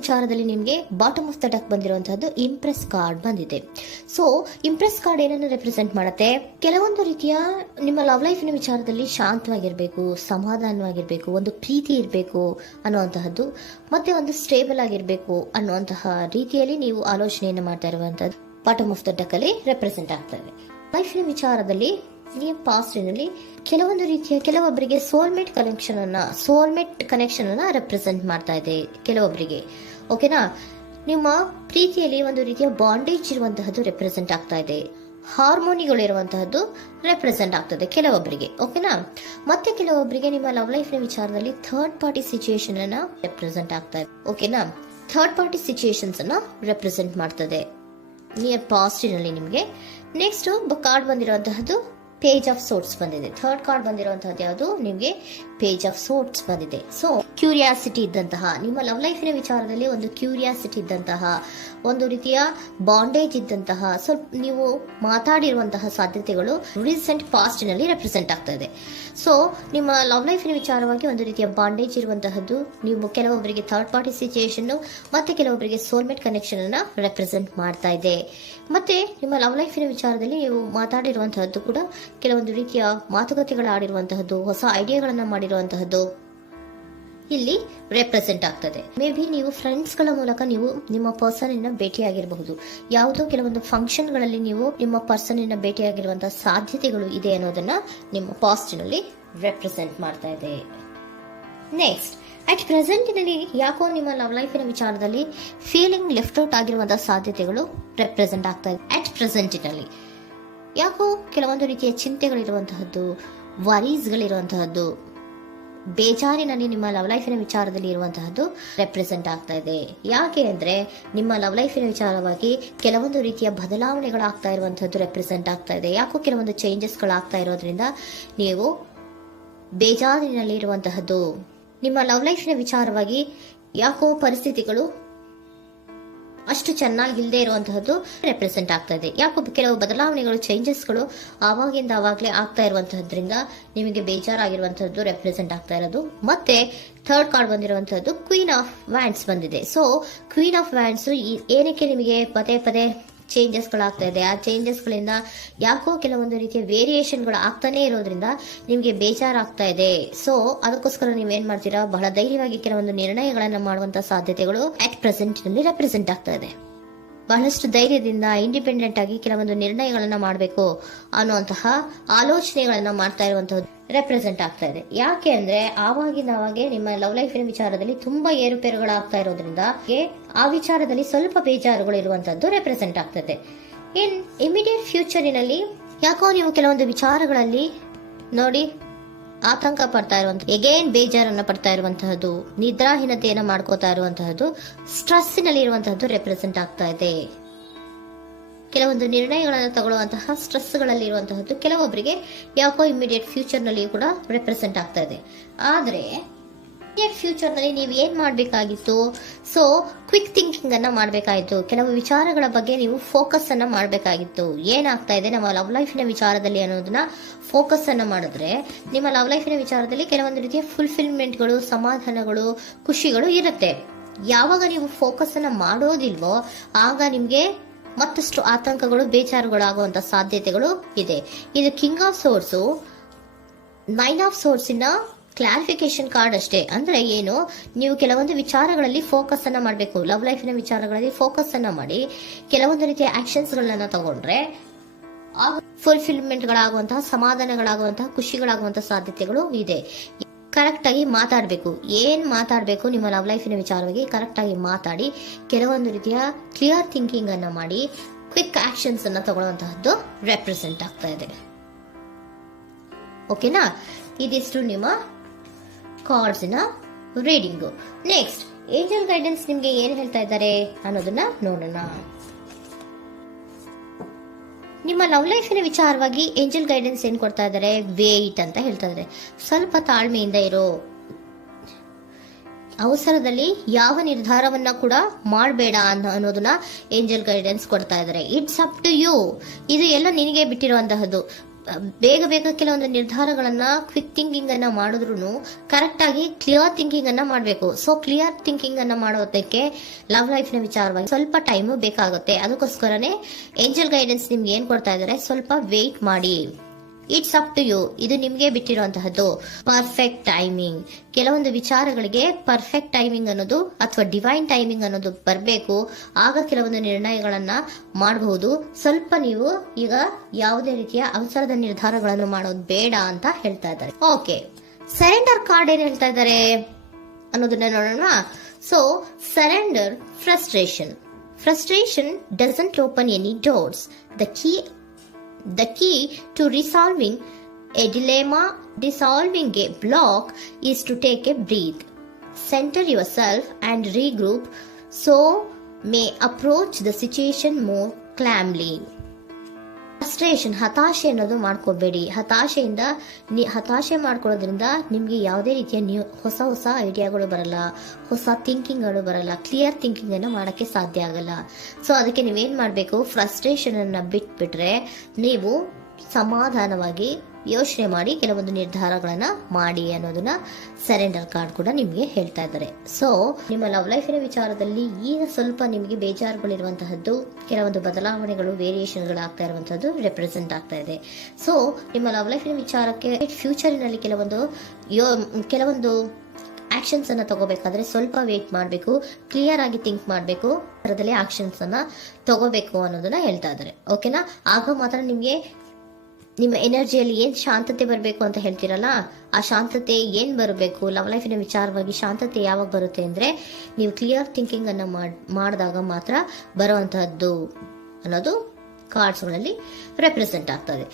ವಿಚಾರದಲ್ಲಿ ನಿಮಗೆ bottom of the deck ಬಂದಿರುವಂತಹದ್ದು ಇಂಪ್ರೆಸ್ ಕಾರ್ಡ್ ಬಂದಿದೆ. ಸೊ ಇಂಪ್ರೆಸ್ ಕಾರ್ಡ್ ಏನನ್ನು ರೆಪ್ರೆಸೆಂಟ್ ಮಾಡುತ್ತೆ? ಕೆಲವೊಂದು ರೀತಿಯ ನಿಮ್ಮ ಲವ್ ಲೈಫಿನ ವಿಚಾರದಲ್ಲಿ ಶಾಂತವಾಗಿರ್ಬೇಕು, ಸಮಾಧಾನವಾಗಿರ್ಬೇಕು, ಒಂದು ಪ್ರೀತಿ ಇರಬೇಕು ಅನ್ನುವಂತಹದ್ದು, ಮತ್ತೆ ಒಂದು ಸ್ಟೇಬಲ್ ಆಗಿರ್ಬೇಕು ಅನ್ನುವಂತಹ ರೀತಿಯಲ್ಲಿ ನೀವು ಆಲೋಚನೆಯನ್ನು ಮಾಡ್ತಾ ಇರುವಂತಹದ್ದು ಬಾಟಮ್ ಆಫ್ ದ ಡೆಕ್ ಅಲ್ಲಿ ರೆಪ್ರೆಸೆಂಟ್ ಆಗ್ತದೆ. ಲೈಫಿನ ವಿಚಾರದಲ್ಲಿ ಪಾಸ್ಟಿನಲ್ಲಿ ಕೆಲವೊಂದು ರೀತಿಯ ಕೆಲವೊಬ್ಬರಿಗೆ ಸೋಲ್ಮೇಟ್ ಕನೆಕ್ಷನ್ ಅನ್ನ ರೆಪ್ರೆಸೆಂಟ್ ಮಾಡ್ತಾ ಇದೆ ಕೆಲವೊಬ್ಬರಿಗೆ. ಓಕೆನಾ? ನಿಮ್ಮ ಪ್ರೀತಿಯಲ್ಲಿ ಒಂದು ರೀತಿಯ ಬಾಂಡೇಜ್ ಇರುವಂತಹದ್ದು ರೆಪ್ರೆಸೆಂಟ್ ಆಗ್ತಾ ಇದೆ. ಹಾರ್ಮೋನಿಗಳು ಇರುವಂತಹದ್ದು ರೆಪ್ರೆಸೆಂಟ್ ಆಗ್ತದೆ ಕೆಲವೊಬ್ಬರಿಗೆ. ಓಕೆನಾ? ಮತ್ತೆ ಕೆಲವೊಬ್ಬರಿಗೆ ನಿಮ್ಮ ಲವ್ ಲೈಫ್ನ ವಿಚಾರದಲ್ಲಿ ಥರ್ಡ್ ಪಾರ್ಟಿ ಸಿಚುಯೇಷನ್ ಅನ್ನ ರೆಪ್ರೆಸೆಂಟ್ ಆಗ್ತಾ ಇದೆ. ಓಕೆನಾ? ಥರ್ಡ್ ಪಾರ್ಟಿ ಸಿಚುಯೇಷನ್ಸ್ ಅನ್ನ ರೆಪ್ರೆಸೆಂಟ್ ಮಾಡ್ತದೆ ನಿಯರ್ ಪಾಸ್ಟಿನಲ್ಲಿ ನಿಮಗೆ. ನೆಕ್ಸ್ಟ್ ಕಾರ್ಡ್ ಬಂದಿರುವಂತಹದ್ದು ಪೇಜ್ ಆಫ್ ಸೋರ್ಟ್ಸ್ ಬಂದಿದೆ. ಥರ್ಡ್ ಕಾರ್ಡ್ ಬಂದಿರುವಂತಹದ್ದು ಯಾವುದು? ನಿಮಗೆ ಪೇಜ್ ಆಫ್ ಸೋರ್ಟ್ಸ್ ಬಂದಿದೆ. ಸೊ ಕ್ಯೂರಿಯಾಸಿಟಿ ಇದ್ದಂತಹ, ನಿಮ್ಮ ಲವ್ ಲೈಫಿನ ವಿಚಾರದಲ್ಲಿ ಒಂದು ಕ್ಯೂರಿಯಾಸಿಟಿ ಇದ್ದಂತಹ, ಒಂದು ರೀತಿಯ ಬಾಂಡೇಜ್ ಇದ್ದಂತಹ, ಸ್ವಲ್ಪ ನೀವು ಮಾತಾಡಿರುವಂತಹ ಸಾಧ್ಯತೆಗಳು ರೀಸೆಂಟ್ ಪಾಸ್ಟಿನಲ್ಲಿ ರೆಪ್ರೆಸೆಂಟ್ ಆಗ್ತಾ ಇದೆ. ಸೊ ನಿಮ್ಮ ಲವ್ ಲೈಫಿನ ವಿಚಾರವಾಗಿ ಒಂದು ರೀತಿಯ ಬಾಂಡೇಜ್ ಇರುವಂತಹದ್ದು, ನೀವು ಕೆಲವೊಬ್ಬರಿಗೆ ಥರ್ಡ್ ಪಾರ್ಟಿ ಸಿಚುಯೇಷನ್ ಮತ್ತೆ ಕೆಲವೊಬ್ಬರಿಗೆ ಸೋಲ್ಮೇಟ್ ಕನೆಕ್ಷನ್ ಅನ್ನ ರೆಪ್ರೆಸೆಂಟ್ ಮಾಡ್ತಾ ಇದೆ. ಮತ್ತೆ ನಿಮ್ಮ ಲವ್ ಲೈಫಿನ ವಿಚಾರದಲ್ಲಿ ನೀವು ಮಾತಾಡಿರುವಂತಹದ್ದು ಕೂಡ ಕೆಲವೊಂದು ರೀತಿಯ ಮಾತುಕತೆಗಳು ಆಡಿರುವಂತಹದ್ದು, ಹೊಸ ಐಡಿಯಾಗಳನ್ನ ಮಾಡಿರುವಂತಹದ್ದು ಇಲ್ಲಿ ರೆಪ್ರೆಸೆಂಟ್ ಆಗ್ತದೆ. ಮೇ ಬಿ ನೀವು ಫ್ರೆಂಡ್ಸ್ ಗಳ ಮೂಲಕ ನೀವು ನಿಮ್ಮ ಪರ್ಸನ್ ಅನ್ನ ಭೇಟಿಯಾಗಿರಬಹುದು. ಯಾವುದೋ ಕೆಲವೊಂದು ಫಂಕ್ಷನ್ ಗಳಲ್ಲಿ ನೀವು ನಿಮ್ಮ ಪರ್ಸನ್ ಅನ್ನ ಭೇಟಿಯಾಗಿರುವಂತಹ ಸಾಧ್ಯತೆಗಳು ಇದೆ ಅನ್ನೋದನ್ನ ನಿಮ್ಮ ಪಾಸ್ಟ್ನಲ್ಲಿ ರೆಪ್ರೆಸೆಂಟ್ ಮಾಡ್ತಾ ಇದೆ. ನೆಕ್ಸ್ಟ್, ಅಟ್ ಪ್ರೆಸೆಂಟ್ನಲ್ಲಿ ಯಾಕೋ ನಿಮ್ಮ ಲವ್ ಲೈಫಿನ ವಿಚಾರದಲ್ಲಿ ಫೀಲಿಂಗ್ ಲೆಫ್ಟ್ ಔಟ್ ಆಗಿರುವಂತಹ ಸಾಧ್ಯತೆಗಳು ರೆಪ್ರೆಸೆಂಟ್ ಆಗ್ತಾ ಇದೆ. ಅಟ್ ಪ್ರೆಸೆಂಟ್ನಲ್ಲಿ ಯಾಕೋ ಕೆಲವೊಂದು ರೀತಿಯ ಚಿಂತೆಗಳಿರುವಂತಹದ್ದು, ವರೀಸ್ಗಳಿರುವಂತಹದ್ದು, ಬೇಜಾರಿನಲ್ಲಿ ನಿಮ್ಮ ಲವ್ ಲೈಫಿನ ವಿಚಾರದಲ್ಲಿ ಇರುವಂತಹದ್ದು ರೆಪ್ರೆಸೆಂಟ್ ಆಗ್ತಾ ಇದೆ. ಯಾಕೆ ಅಂದ್ರೆ ನಿಮ್ಮ ಲವ್ ಲೈಫಿನ ವಿಚಾರವಾಗಿ ಕೆಲವೊಂದು ರೀತಿಯ ಬದಲಾವಣೆಗಳಾಗ್ತಾ ಇರುವಂತಹದ್ದು ರೆಪ್ರೆಸೆಂಟ್ ಆಗ್ತಾ ಇದೆ. ಯಾಕೋ ಕೆಲವೊಂದು ಚೇಂಜಸ್ಗಳಾಗ್ತಾ ಇರೋದ್ರಿಂದ ನೀವು ಬೇಜಾರಿನಲ್ಲಿ ಇರುವಂತಹದ್ದು. ನಿಮ್ಮ ಲವ್ ಲೈಫಿನ ವಿಚಾರವಾಗಿ ಯಾಕೋ ಪರಿಸ್ಥಿತಿಗಳು ಅಷ್ಟು ಚೆನ್ನಾಗಿಲ್ಲದೆ ಇರುವಂತಹದ್ದು ರೆಪ್ರೆಸೆಂಟ್ ಆಗ್ತಾ ಇದೆ. ಯಾಕೋ ಕೆಲವು ಬದಲಾವಣೆಗಳು, ಚೇಂಜಸ್ಗಳು ಆವಾಗಿಂದ ಆವಾಗಲೇ ಆಗ್ತಾ ಇರುವಂತಹದ್ರಿಂದ ನಿಮಗೆ ಬೇಜಾರಾಗಿರುವಂತಹದ್ದು ರೆಪ್ರೆಸೆಂಟ್ ಆಗ್ತಾ ಇರೋದು. ಮತ್ತೆ ಥರ್ಡ್ ಕಾರ್ಡ್ ಬಂದಿರುವಂತಹದ್ದು ಕ್ವೀನ್ ಆಫ್ ವ್ಯಾಂಡ್ಸ್ ಬಂದಿದೆ. ಸೊ ಕ್ವೀನ್ ಆಫ್ ವ್ಯಾಂಡ್ಸ್ ಏನಕ್ಕೆ ನಿಮಗೆ ಪದೇ ಪದೇ ಚೇಂಜಸ್ಗಳಾಗ್ತಾ ಇದೆ? ಆ ಚೇಂಜಸ್ಗಳಿಂದ ಯಾಕೋ ಕೆಲವೊಂದು ರೀತಿಯ ವೇರಿಯೇಷನ್ಗಳು ಆಗ್ತಾನೆ ಇರೋದ್ರಿಂದ ನಿಮಗೆ ಬೇಜಾರಾಗ್ತಾ ಇದೆ. ಸೊ ಅದಕ್ಕೋಸ್ಕರ ನೀವೇನ್ ಮಾಡ್ತೀರಾ? ಬಹಳ ಧೈರ್ಯವಾಗಿ ಕೆಲವೊಂದು ನಿರ್ಣಯಗಳನ್ನ ಮಾಡುವಂತಹ ಸಾಧ್ಯತೆಗಳು ಅಟ್ ಪ್ರೆಸೆಂಟ್ ನಲ್ಲಿ ರೆಪ್ರೆಸೆಂಟ್ ಆಗ್ತಾ ಇದೆ. ಬಹಳಷ್ಟು ಧೈರ್ಯದಿಂದ ಇಂಡಿಪೆಂಡೆಂಟ್ ಆಗಿ ಕೆಲವೊಂದು ನಿರ್ಣಯಗಳನ್ನ ಮಾಡಬೇಕು ಅನ್ನುವಂತಹ ಆಲೋಚನೆಗಳನ್ನ ಮಾಡ್ತಾ ಇರುವಂತಹದ್ದು ರೆಪ್ರೆಸೆಂಟ್ ಆಗ್ತಾ ಇದೆ. ಯಾಕೆ ಅಂದ್ರೆ ಆವಾಗಿನಾವಾಗೆ ನಿಮ್ಮ ಲವ್ ಲೈಫಿನ ವಿಚಾರದಲ್ಲಿ ತುಂಬಾ ಏರುಪೇರುಗಳಾಗ್ತಾ ಇರೋದ್ರಿಂದ ಆ ವಿಚಾರದಲ್ಲಿ ಸ್ವಲ್ಪ ಬೇಜಾರುಗಳು ಇರುವಂತದ್ದು ರೆಪ್ರೆಸೆಂಟ್ ಆಗ್ತದೆ. ಇನ್ ಇಮಿಡಿಯೇಟ್ ಫ್ಯೂಚರಿನಲ್ಲಿ ಯಾಕೋ ನೀವು ಕೆಲವೊಂದು ವಿಚಾರಗಳಲ್ಲಿ ನೋಡಿ ಆತಂಕ ಪಡ್ತಾ ಇರುವಂತಹ, ಎಗೇನ್ ಬೇಜಾರನ್ನ ಪಡ್ತಾ ಇರುವಂತಹದ್ದು, ನಿದ್ರಾಹೀನತೆಯನ್ನ ಮಾಡ್ಕೋತಾ ಇರುವಂತಹದ್ದು, ಸ್ಟ್ರೆಸ್ಸಿನಲ್ಲಿ ಇರುವಂತಹದ್ದು ರೆಪ್ರೆಸೆಂಟ್ ಆಗ್ತಾ ಇದೆ. ಕೆಲವೊಂದು ನಿರ್ಣಯಗಳನ್ನು ತಗೊಳ್ಳುವಂತಹ ಸ್ಟ್ರೆಸ್ಗಳಲ್ಲಿ ಇರುವಂತಹದ್ದು ಕೆಲವೊಬ್ಬರಿಗೆ ಯಾಕೋ ಇಮಿಡಿಯೇಟ್ ಫ್ಯೂಚರ್ ನಲ್ಲಿ ಕೂಡ ರೆಪ್ರೆಸೆಂಟ್ ಆಗ್ತಾ ಇದೆ. ಆದ್ರೆ ಫ್ಯೂಚರ್ ನಲ್ಲಿ ನೀವು ಏನ್ ಮಾಡ್ಬೇಕಾಗಿತ್ತು? ಸೊ ಕ್ವಿಕ್ ಥಿಂಕಿಂಗ್ ಅನ್ನ ಮಾಡ್ಬೇಕಾಗಿತ್ತು. ಕೆಲವು ವಿಚಾರಗಳ ಬಗ್ಗೆ ನೀವು ಫೋಕಸ್ ಅನ್ನ ಮಾಡ್ಬೇಕಾಗಿತ್ತು. ಏನಾಗ್ತಾ ಇದೆ ನಮ್ಮ ಲವ್ ಲೈಫಿನ ವಿಚಾರದಲ್ಲಿ ಅನ್ನೋದನ್ನ ಫೋಕಸ್ ಅನ್ನ ಮಾಡಿದ್ರೆ ನಿಮ್ಮ ಲವ್ ಲೈಫಿನ ವಿಚಾರದಲ್ಲಿ ಕೆಲವೊಂದು ರೀತಿಯ ಫುಲ್ಫಿಲ್ಮೆಂಟ್ಗಳು, ಸಮಾಧಾನಗಳು, ಖುಷಿಗಳು ಇರುತ್ತೆ. ಯಾವಾಗ ನೀವು ಫೋಕಸ್ ಅನ್ನ ಮಾಡೋದಿಲ್ವೋ ಆಗ ನಿಮ್ಗೆ ಮತ್ತಷ್ಟು ಆತಂಕಗಳು, ಬೇಜಾರುಗಳು ಆಗುವಂತ ಸಾಧ್ಯತೆಗಳು ಇದೆ. ಇದು king of swords, nine of swords ಇನ್ನ ಕ್ಲಾರಿಫಿಕೇಶನ್ ಕಾರ್ಡ್ ಅಷ್ಟೇ. ಅಂದ್ರೆ ಏನು? ನೀವು ಕೆಲವೊಂದು ವಿಚಾರಗಳಲ್ಲಿ ಫೋಕಸ್ ಅನ್ನ ಮಾಡಬೇಕು. ಲವ್ ಲೈಫಿನ ವಿಚಾರಗಳಲ್ಲಿ ಫೋಕಸ್ ಅನ್ನ ಮಾಡಿ ಕೆಲವೊಂದು ರೀತಿಯ ಆಕ್ಷನ್ಸ್ ಗಳನ್ನ ತಗೊಂಡ್ರೆ ಫುಲ್ಫಿಲ್ಮೆಂಟ್ ಗಳಾಗುವಂತಹ, ಸಮಾಧಾನಗಳಾಗುವಂತಹ, ಖುಷಿಗಳಾಗುವಂತಹ ಸಾಧ್ಯತೆಗಳು ಇದೆ. ಕರೆಕ್ಟ್ ಆಗಿ ಮಾತಾಡಬೇಕು. ಏನ್ ಮಾತಾಡಬೇಕು ನಿಮ್ಮ ಲವ್ ಲೈಫಿನ ವಿಚಾರವಾಗಿ ಕರೆಕ್ಟ್ ಆಗಿ ಮಾತಾಡಿ ಕೆಲವೊಂದು ರೀತಿಯ ಕ್ಲಿಯರ್ ಥಿಂಕಿಂಗ್ ಅನ್ನ ಮಾಡಿ ಕ್ವಿಕ್ ಆಕ್ಷನ್ಸ್ ಅನ್ನ ತಗೊಳ್ಳುವಂತಹದ್ದು ರೆಪ್ರೆಸೆಂಟ್ ಆಗ್ತಾ ಇದೆ. ಓಕೆನಾ? ಇದಿಷ್ಟು ನಿಮ್ಮ ಕಾರ್ಡ್ಸ್ ನ ರೀಡಿಂಗು. ನೆಕ್ಸ್ಟ್, ಏಂಜಲ್ ಗೈಡೆನ್ಸ್ ನಿಮ್ಗೆ ಏನ್ ಹೇಳ್ತಾ ಇದ್ದಾರೆ ಅನ್ನೋದನ್ನ ನೋಡೋಣ. ನಿಮ್ಮ ಲವ್ ಲೈಫಿನ ವಿಚಾರವಾಗಿ ಏಂಜಲ್ ಗೈಡೆನ್ಸ್ ಏನ್ ಕೊಡ್ತಾ ಇದ್ದಾರೆ? ವೇಟ್ ಅಂತ ಹೇಳ್ತಾ ಇದ್ದಾರೆ. ಸ್ವಲ್ಪ ತಾಳ್ಮೆಯಿಂದ ಇರೋ, ಅವಸರದಲ್ಲಿ ಯಾವ ನಿರ್ಧಾರವನ್ನ ಕೂಡ ಮಾಡಬೇಡ ಅನ್ನೋದನ್ನ ಏಂಜಲ್ ಗೈಡೆನ್ಸ್ ಕೊಡ್ತಾ ಇದ್ದಾರೆ. It's up to you. ಇದು ಎಲ್ಲ ನಿನಗೆ ಬಿಟ್ಟಿರುವಂತಹದ್ದು. ಬೇಗ ಬೇಗ ಕೆಲವೊಂದು ನಿರ್ಧಾರಗಳನ್ನ ಕ್ವಿಕ್ ಥಿಂಕಿಂಗ್ ಅನ್ನ ಮಾಡಿದ್ರು ಕರೆಕ್ಟ್ ಆಗಿ ಕ್ಲಿಯರ್ ಥಿಂಕಿಂಗ್ ಅನ್ನ ಮಾಡಬೇಕು. ಸೊ ಕ್ಲಿಯರ್ ಥಿಂಕಿಂಗ್ ಅನ್ನ ಮಾಡೋದಕ್ಕೆ ಲವ್ ಲೈಫ್ ನ ವಿಚಾರವಾಗಿ ಸ್ವಲ್ಪ ಟೈಮ್ ಬೇಕಾಗುತ್ತೆ. ಅದಕ್ಕೋಸ್ಕರನೇ ಏಂಜಲ್ ಗೈಡೆನ್ಸ್ ನಿಮ್ಗೆ ಏನ್ ಕೊಡ್ತಾ ಇದಾರೆ, ಸ್ವಲ್ಪ ವೇಟ್ ಮಾಡಿ, ಇಟ್ಸ್ ಅಪ್ ಟು ಯು, ಇದು ನಿಮ್ಗೆ ಬಿಟ್ಟಿರುವಂತಹದ್ದು. ಪರ್ಫೆಕ್ಟ್ ಟೈಮಿಂಗ್, ಕೆಲವೊಂದು ವಿಚಾರಗಳಿಗೆ ಪರ್ಫೆಕ್ಟ್ ಟೈಮಿಂಗ್ ಅನ್ನೋದು ಅಥವಾ ಡಿವೈನ್ ಟೈಮಿಂಗ್ ಅನ್ನೋದು ಬರಬೇಕು. ಆಗ ಕೆಲವೊಂದು ನಿರ್ಣಯಗಳನ್ನ ಮಾಡಬಹುದು. ಸ್ವಲ್ಪ ನೀವು ಈಗ ಯಾವುದೇ ರೀತಿಯ ಅವಸರದ ನಿರ್ಧಾರಗಳನ್ನು ಮಾಡೋದು ಬೇಡ ಅಂತ ಹೇಳ್ತಾ ಇದ್ದಾರೆ. ಓಕೆ, ಸರೆಂಡರ್ ಕಾರ್ಡ್ ಏನ್ ಹೇಳ್ತಾ ಇದ್ದಾರೆ ಅನ್ನೋದನ್ನ ನೋಡೋಣ. So surrender frustration doesn't open any doors. The key to resolving a dilemma, dissolving a block, is to take a breath, center yourself and regroup so may approach the situation more calmly. Frustration, ಹತಾಶೆ ಅನ್ನೋದು ಮಾಡ್ಕೋಬೇಡಿ. ಹತಾಶೆ ಮಾಡ್ಕೊಳ್ಳೋದ್ರಿಂದ ನಿಮ್ಗೆ ಯಾವುದೇ ರೀತಿಯ ಹೊಸ ಐಡಿಯಾಗಳು ಬರಲ್ಲ, ಹೊಸ ಥಿಂಕಿಂಗ್ಗಳು ಬರಲ್ಲ, ಕ್ಲಿಯರ್ ಥಿಂಕಿಂಗ್ ಅನ್ನ ಮಾಡಕ್ಕೆ ಸಾಧ್ಯ ಆಗಲ್ಲ. ಸೊ ಅದಕ್ಕೆ ನೀವೇನ್ ಮಾಡ್ಬೇಕು, ಫ್ರಸ್ಟ್ರೇಷನ್ ಅನ್ನ ಬಿಟ್ಬಿಟ್ರೆ ನೀವು ಸಮಾಧಾನವಾಗಿ ಯೋಚನೆ ಮಾಡಿ ಕೆಲವೊಂದು ನಿರ್ಧಾರಗಳನ್ನ ಮಾಡಿ ಅನ್ನೋದನ್ನ ಸರೆಂಡರ್ ಕಾರ್ಡ್ ಕೂಡ ನಿಮ್ಗೆ ಹೇಳ್ತಾ ಇದ್ದಾರೆ. ಸೊ ನಿಮ್ಮ ಲವ್ ಲೈಫಿನ ವಿಚಾರದಲ್ಲಿ ಈಗ ಸ್ವಲ್ಪ ನಿಮಗೆ ಬೇಜಾರುಗಳಿರುವಂತಹದ್ದು, ಕೆಲವೊಂದು ಬದಲಾವಣೆಗಳು, ವೇರಿಯೇಷನ್ಗಳು ಆಗ್ತಾ ಇರುವಂತಹದ್ದು ರೆಪ್ರೆಸೆಂಟ್ ಆಗ್ತಾ ಇದೆ. ಸೊ ನಿಮ್ಮ ಲವ್ ಲೈಫಿನ ವಿಚಾರಕ್ಕೆ ಫ್ಯೂಚರಿನಲ್ಲಿ ಕೆಲವೊಂದು ಆಕ್ಷನ್ಸ್ ಅನ್ನ ತಗೋಬೇಕಾದ್ರೆ ಸ್ವಲ್ಪ ವೇಟ್ ಮಾಡಬೇಕು, ಕ್ಲಿಯರ್ ಆಗಿ ಥಿಂಕ್ ಮಾಡಬೇಕು, ಅದರಲ್ಲಿ ಆಕ್ಷನ್ಸ್ ಅನ್ನ ತಗೋಬೇಕು ಅನ್ನೋದನ್ನ ಹೇಳ್ತಾ ಇದ್ದಾರೆ. ಓಕೆನಾ? ಆಗ ಮಾತ್ರ ನಿಮ್ಗೆ ನಿಮ್ಮ ಎನರ್ಜಿಯಲ್ಲಿ ಏನ್ ಶಾಂತತೆ ಬರಬೇಕು ಅಂತ ಹೇಳ್ತೀರಲ್ಲ, ಆ ಶಾಂತತೆ ಏನ್ ಬರಬೇಕು, ಲವ್ ಲೈಫಿನ ವಿಚಾರವಾಗಿ ಶಾಂತತೆ ಯಾವಾಗ ಬರುತ್ತೆ ಅಂದ್ರೆ ನೀವು ಕ್ಲಿಯರ್ ಥಿಂಕಿಂಗ್ ಅನ್ನ ಮಾಡಿದಾಗ ಮಾತ್ರ ಬರುವಂತಹದ್ದು ಅನ್ನೋದು ಕಾರ್ಡ್ಸ್ಗಳಲ್ಲಿ ರೆಪ್ರೆಸೆಂಟ್ ಆಗ್ತದೆ.